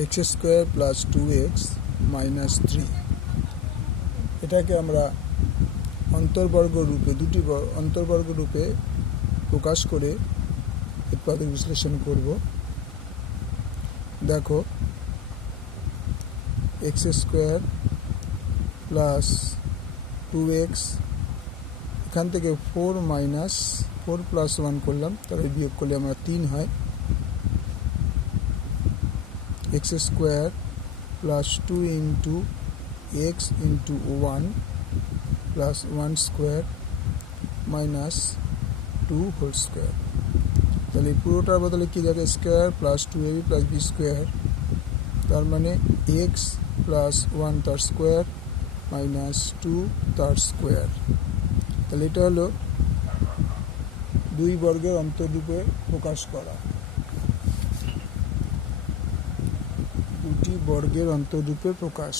X square plus 2x minus 3 এটাকে আমরা অন্তর্বর্গ রূপে দুটি অন্তর্বর্গ রূপে প্রকাশ করে উৎপাদক বিশ্লেষণ করব। দেখো এক্স স্কোয়ার প্লাস 2x এখান থেকে 4 প্লাস 1 করলাম, তাহলে বিয়োগ করলে আমরা 3 হয়। X square plus 2 into x into 1 plus 1 square minus 2 whole square. তাহলে পুরোটার বদলে কি যাবে, square plus 2ab plus b square, তার মানে এক্স প্লাস 1 তার স্কোয়ার মাইনাস 2 তার স্কোয়ার। তাহলে এটা হলো দুই বর্গের অন্তররূপে প্রকাশ করা, দুটি বর্গের অন্তররূপে প্রকাশ,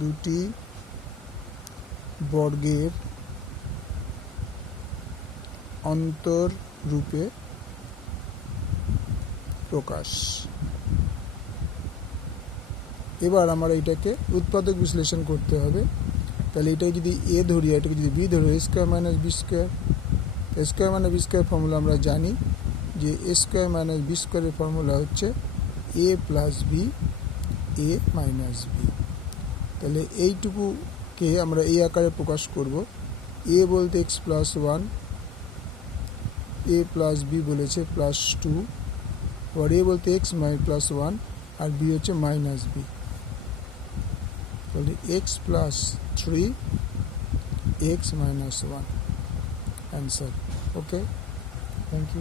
দুটি বর্গের অন্তররূপে প্রকাশ। এবার আমরা এটাকে উৎপাদক বিশ্লেষণ করতে হবে। তাহলে এটাকে যদি এ ধরি, এটাকে যদি বি ধরি, A square minus B square, square minus B square formula আমরা জানি যে এ স্কোয়ার মাইনাস বি স্কোয়ারের ফর্মুলা হচ্ছে A plus B A minus B. তাহলে এইটুকুকে আমরা এই আকারে প্রকাশ করব। এ বলতে x plus 1, A plus B বলেছে প্লাস 2, আর এ বলতে এক্স প্লাস 1 আর বি হচ্ছে মাইনাস বি। তাহলে x plus 3 x minus 1 answer. Okay, thank you.